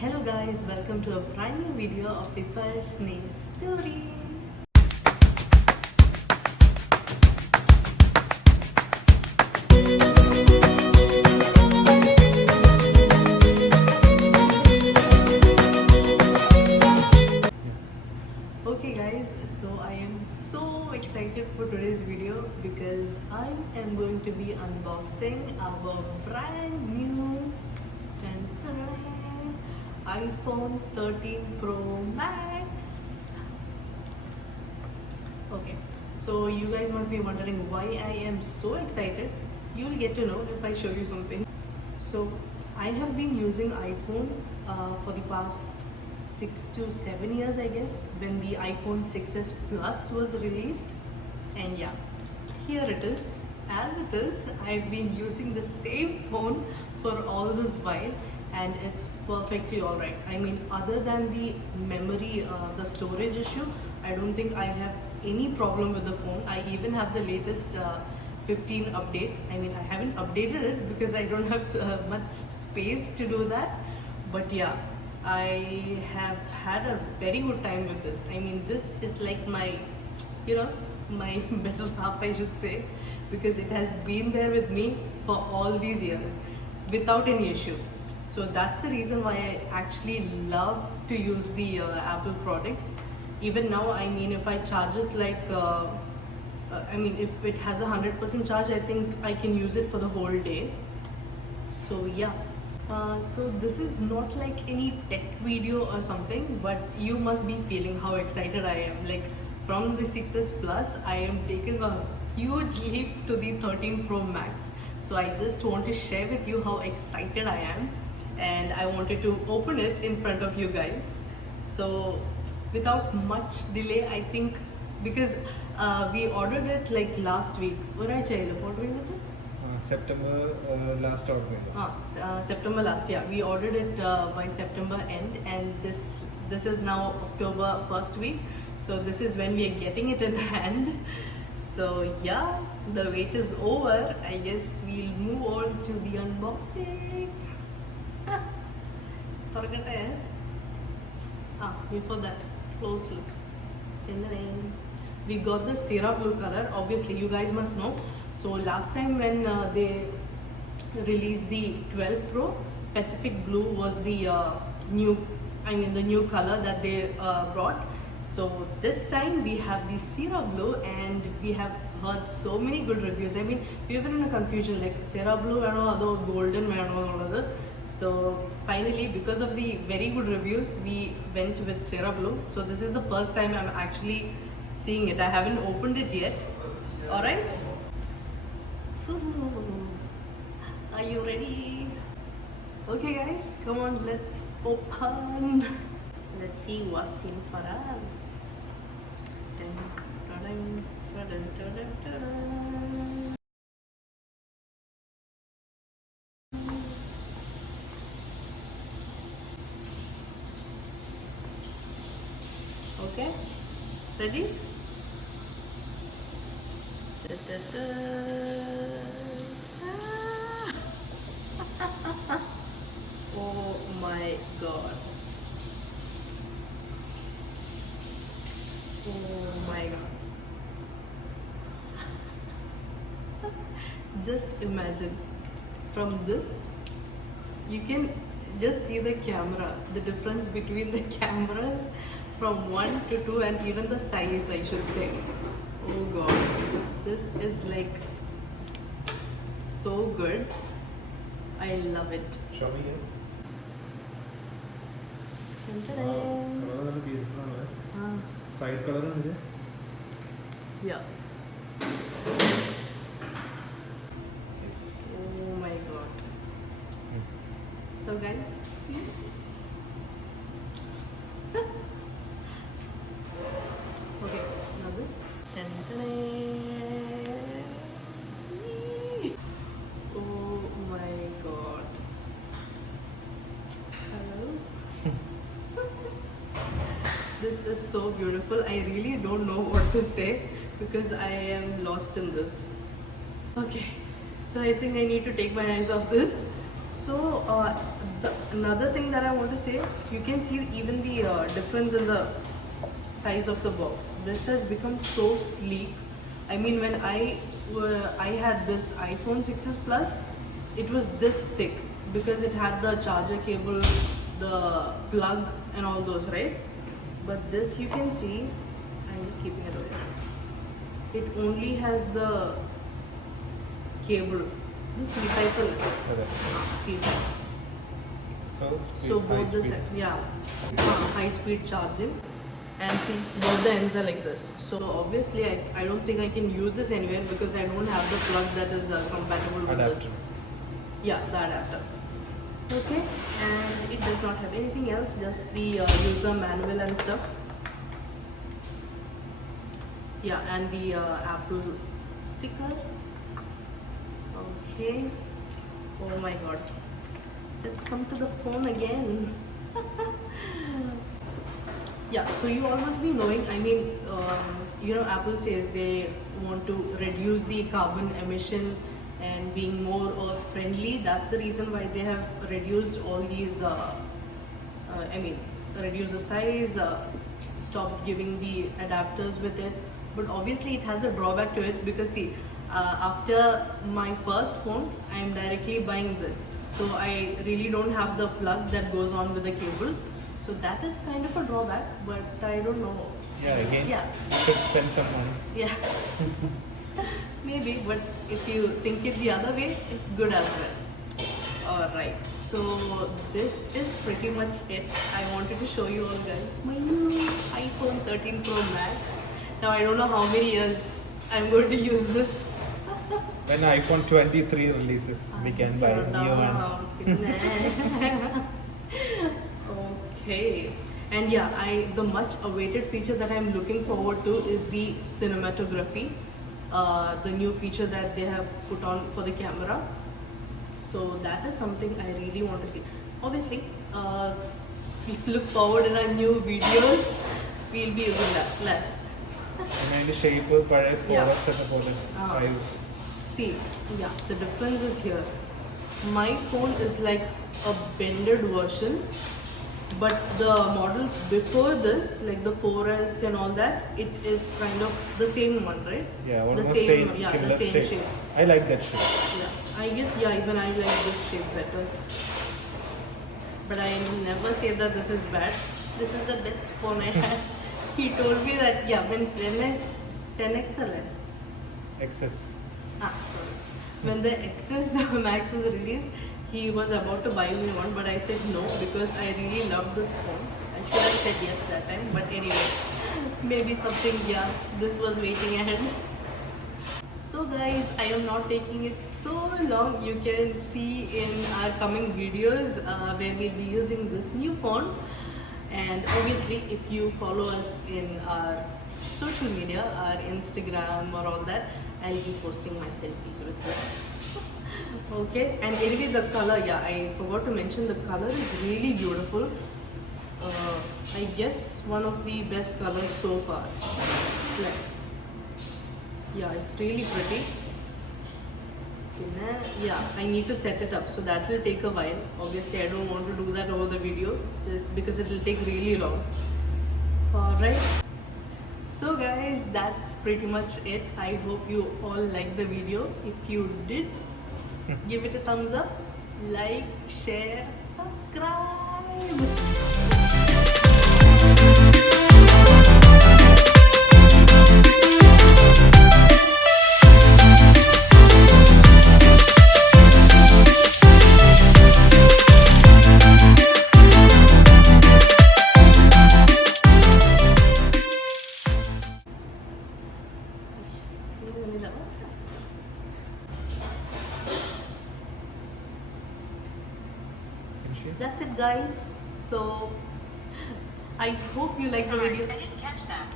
Hello guys, welcome to a brand new video of the Personal Story. Okay guys, so I am so excited for today's video because I am going to be unboxing our brand new dun, dun, dun, iPhone 13 Pro Max. Okay, so you guys must be wondering why I am so excited. You'll get to know if I show you something. So I have been using iPhone for the past 6 to 7 years, I guess, when the iPhone 6s Plus was released. And yeah, here it is. As it is, I've been using the same phone for all this while, and it's perfectly alright. I mean, other than the memory, the storage issue, I don't think I have any problem with the phone. I even have the latest 15 update. I mean, I haven't updated it because I don't have much space to do that. But yeah, I have had a very good time with this. I mean, this is like my, my better half, I should say, because it has been there with me for all these years without any issue. So that's the reason why I actually love to use the Apple products. Even now, I mean, if I charge it like, I mean, if it has 100% charge, I think I can use it for the whole day. So yeah. So this is not like any tech video or something, but you must be feeling how excited I am. Like from the 6s Plus, I am taking a huge leap to the 13 Pro Max. So I just want to share with you how excited I am, and I wanted to open it in front of you guys. So without much delay, I think, because we ordered it like last week. What I tell you, what we ordered? September last order. September last year. We ordered it by September end, and this is now October first week. So this is when we are getting it in hand. So yeah, the wait is over. I guess we'll move on to the unboxing. Before that, close look. We got the Sierra blue color. Obviously, you guys must know. So last time when they released the 12 Pro, Pacific Blue was the the new color that they brought. So this time we have the Sierra Blue, and we have heard so many good reviews. I mean, we were in a confusion like Sierra Blue or golden. So finally, because of the very good reviews, we went with Sierra Blue. So this is the first time I'm actually seeing it. I haven't opened it yet. Alright? Are you ready? Okay guys, come on, let's open. Let's see what's in for us. Dun, dun, dun, dun, dun, dun, dun. Okay, ready? Da, da, da. Oh my god. Oh my god. Just imagine, from this you can just see the camera, the difference between the cameras from 1 to 2, and even the size, I should say. Oh god, this is like so good. I love it. Show me here. Dun, dun, dun. Color beautiful. Ah, Side color is it? yeah. Oh my god. So guys, okay, now this. Dun, dun, dun. Oh my god. Hello. This is so beautiful. I really don't know what to say because I am lost in this. Okay, so I think I need to take my eyes off this. So Another thing that I want to say, you can see even the difference in the size of the box. This has become so sleek. I mean, when I had this iPhone 6s Plus, it was this thick because it had the charger cable, the plug, and all those, right? But this, you can see, I'm just keeping it away. It only has the cable, the C type. Correct. C type. High So both the speed. high speed charging, and see both the ends are like this. So obviously I don't think I can use this anywhere because I don't have the plug that is compatible with this. Adapter. Yeah, the adapter. Okay, and it does not have anything else, just the user manual and stuff. Yeah, and the Apple sticker. Okay. Oh my god. Let's come to the phone again. Yeah, so you all must be knowing, I mean, Apple says they want to reduce the carbon emission and being more earth friendly. That's the reason why they have reduced all these, reduce the size, stop giving the adapters with it. But obviously it has a drawback to it because see, after my first phone, I'm directly buying this. So I really don't have the plug that goes on with the cable. So that is kind of a drawback, but I don't know. Yeah, again, Yeah. should spend some money. Yeah. Maybe, but if you think it the other way, it's good as well. Alright, so this is pretty much it. I wanted to show you all guys my new iPhone 13 Pro Max. Now I don't know how many years I'm going to use this. When iPhone 23 releases, we can buy new one. Okay, and yeah, the much awaited feature that I'm looking forward to is the cinematography, the new feature that they have put on for the camera. So that is something I really want to see. Obviously, look forward in our new videos. We'll be using that. അതിന്റെ shape പഴയ Yeah. Forest ഒക്കെ പോലെ ആയി. See, yeah, the difference is here. My phone is like a bended version, but the models before this, like the 4S and all that, it is kind of the same one, right? Yeah, the almost same, same, yeah, similar the same shape. I like that shape. Yeah, I guess, yeah, even I like this shape better. But I never say that this is bad. This is the best phone I had. He told me that, yeah, when 10XL, XS. sorry. When the XS Max was released, he was about to buy me one, but I said no because I really love this phone. I should have said yes that time, but anyway, maybe something, yeah, this was waiting ahead. So guys, I am not taking it so long. You can see in our coming videos where we'll be using this new phone. And obviously, if you follow us in our social media, our Instagram or all that, I'll be posting my selfies with this. Okay, and anyway, the color, yeah, I forgot to mention, the color is really beautiful. I guess one of the best colors so far. Like, yeah, it's really pretty. Yeah, I need to set it up, so that will take a while. Obviously, I don't want to do that over the video because it will take really long. Alright, so guys, that's pretty much it. I hope you all liked the video. If you did, give it a thumbs up, like, share, subscribe. That's it guys, so I hope you like the video. I didn't catch that.